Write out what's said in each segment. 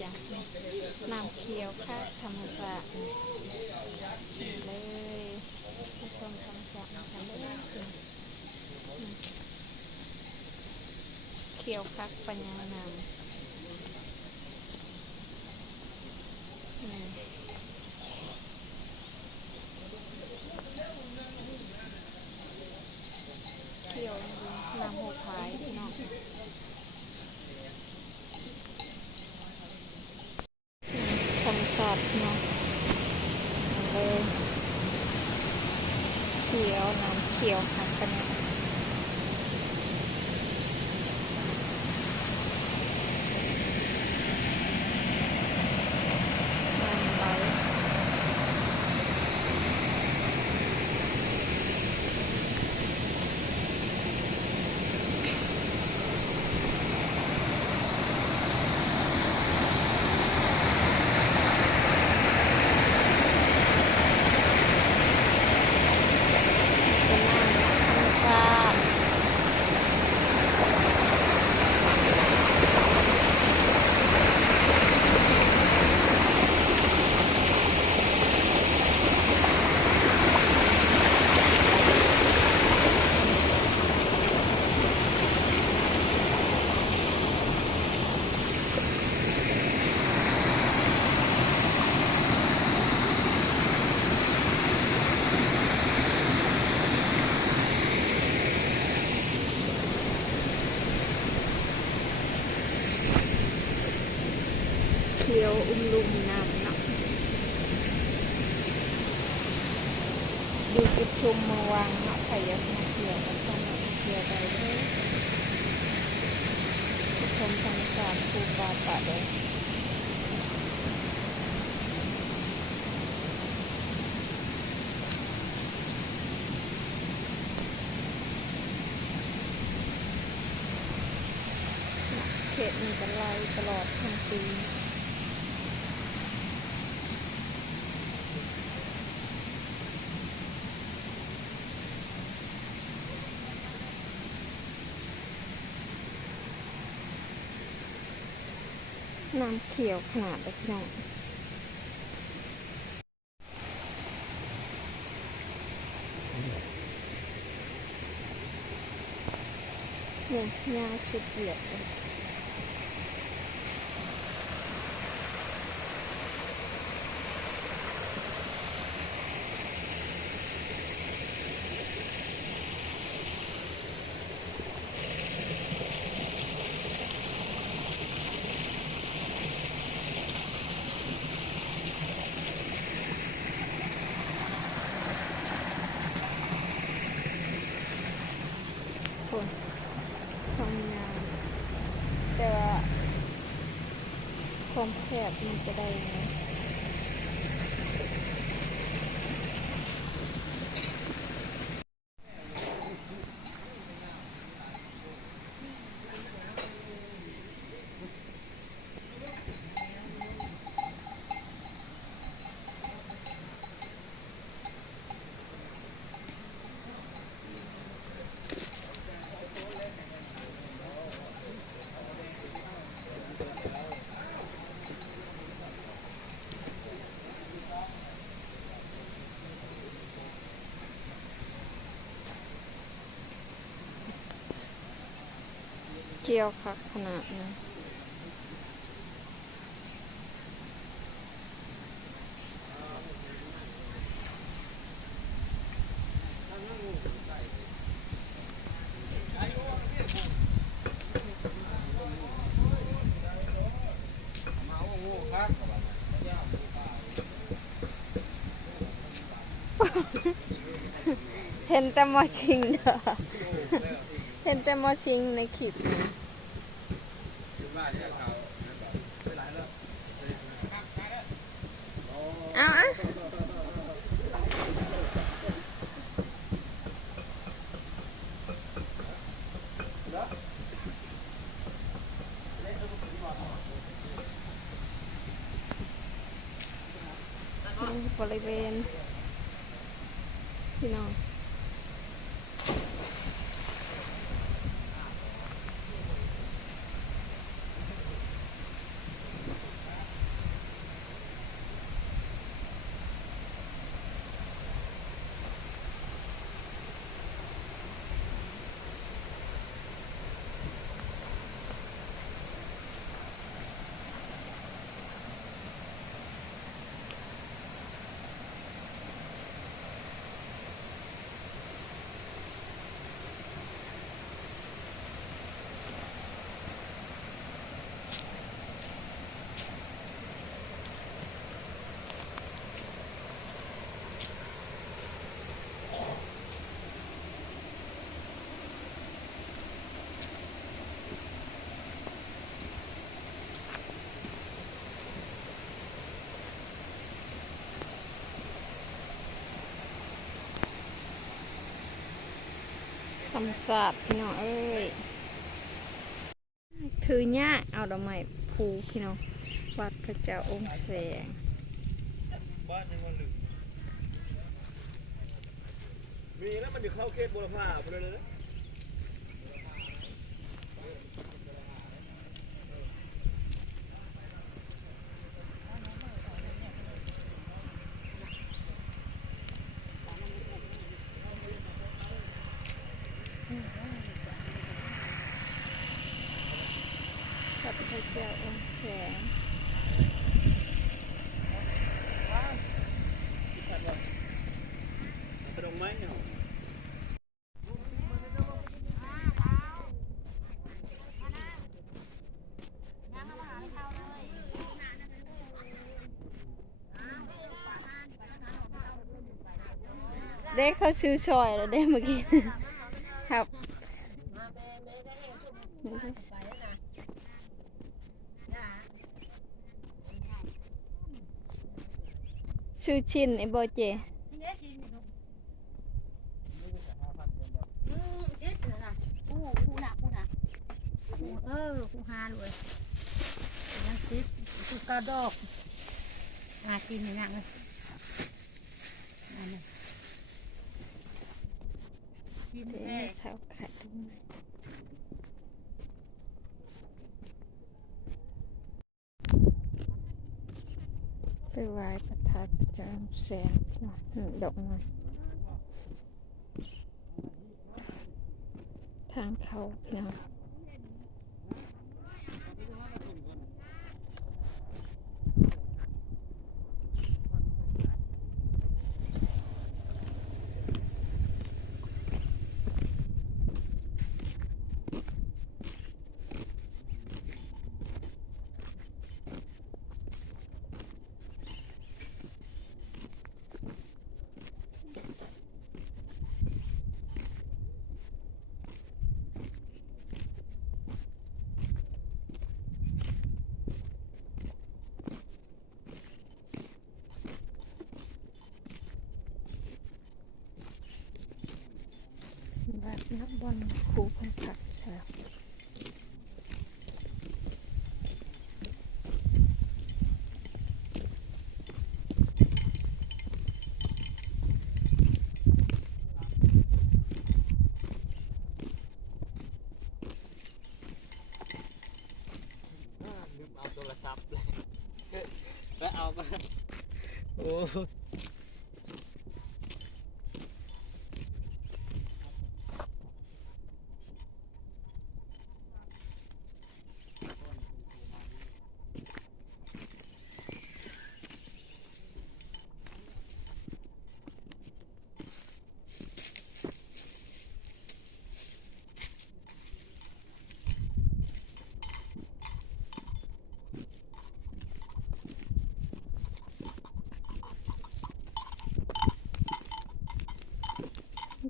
จ้ะน้ำเขียวค่ะธรรมชาติเลยมาชมธรรมชาติกันเลยเขียวคักปัญญานำเขียวน้ำหัวพายเนาะธรรมชาติเนาะเลยเขียวน้ำเขียวคักปัญญาเขียวลุ่มน้ำเนาะดูจุดชมมาวางเนาะใครอยากมาเที่ยวก็ต้องมาเที่ยวได้เลยจุดชมธรรมชาติภูป่าป่าเลยเขตมีกันไล่ตลอดทั้งปีน้ำเขียวขนาดเล็กน้อยเนี่ยยาสุดเหยียดเลยคนทำงานแต่ว่าความแคบมันจะได้ไงเกี่ยวคักขนาดนั้นเห็นแต่มอชิงเด้อเห็นแต่มอชิงในคลิปเอาอ่ะบริเวณพี่น้อง ธรรมศาสตร์พี่น้องเอ้ยถือหญ้าเอาดอกไม้ภูพี่น้องวัดพระเจ้าองค์แสงบ้านยังวันหนึ่งมีแล้วมันจะเข้าเขตบุรพาไปเลยนะวัดพระเจ้าองค์แสงตรงไหมเนี่ยเด็กเขาซื้อชอยแล้วเด็กเมื่อกี้ครับชื่อชินไอ้บอเจกูหาเลยยังซิปกูกระดอกมากินอย่างนั้นเลยกิน เจ๊ แม่ เท้าขาดตรงไหนไปไหว้ประทัดประจำแสงพี่น้องดอกไม้ทางเขาพี่น้องวัดนักบอลครูคนผักสาวลืมเอาโทรศัพท์เลยแล้วเอามาโอ้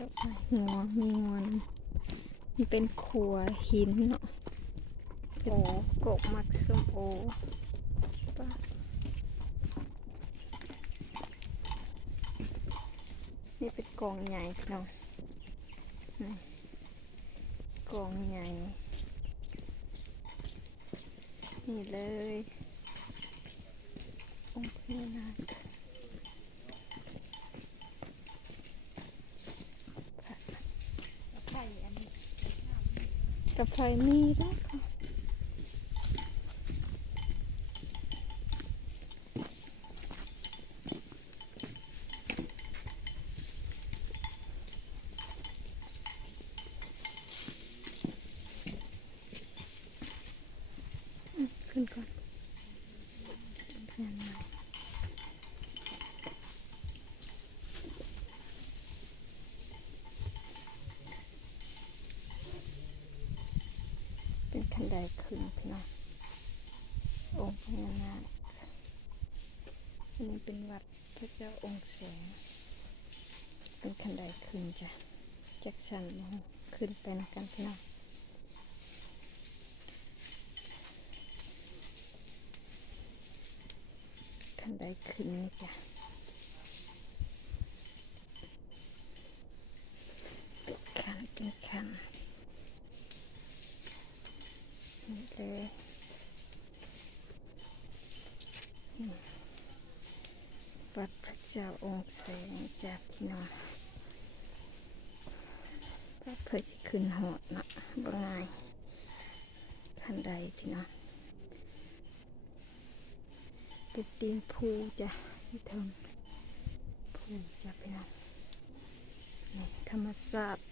ดอกไม้หัวมีงวนมันเป็นขัวหินเนาะโอ้กกมักส้มโอปะนี่เป็นกองใหญ่พี่น้องนี่กองใหญ่นี่เลยองค์พญานาคกับไฟมีแล้วค่ะขึ้นก่อนเป็นคันไดขึ้นพี่น้ององค์พญานาคอันนี้เป็นวัดพระเจ้าองค์แสงเป็นคันไดขึ้นจ้ะจากชั้นลงขึ้นไปนำกันพี่น้องคันไดขึ้นนี่จ้ะเป็นคัน นี่เลยวัดพระเจ้าองค์แสงจ้ะพี่น้องพระเพื่อสิขึ้นหอดเนาะบ่ง่ายขั้นใดพี่น้องติดตีนภูจ้ะที่เทิงภูจ้ะพี่น้องนี่ธรรมศาสตร์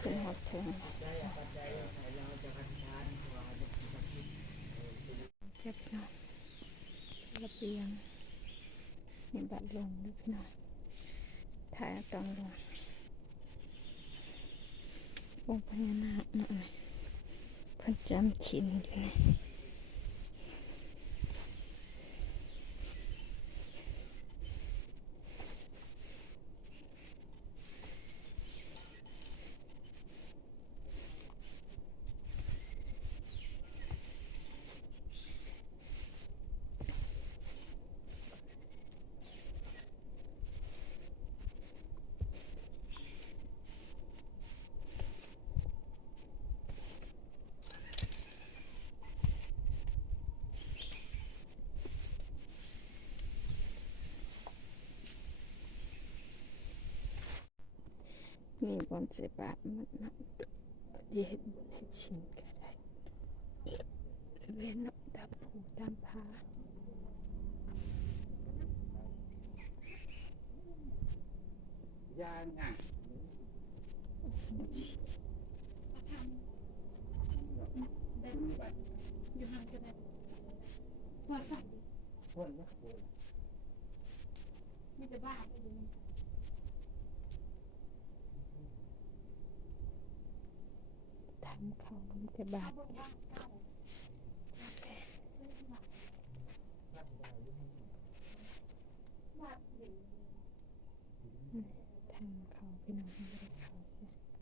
ขึ้นหอดถึงเจ็บเนาะระเบียงมีบัตรลงด้วยพี่น้องถ่ายตอนลงองค์พญานาคหน่อยเพิ่นจำชินอยู่นี่นี่บอนเสบาทมันนะเย็นบุญให้ชินก็ได้เว้นนับตามผูตามพาย่างอ่ะอยู่ห่างกันเลยว่าสั่ง คนนะคน มีแต่บ้าไปอยู่นี่ ทำเขามีแต่บาททำเขาพี่น้องไม่ได้เขา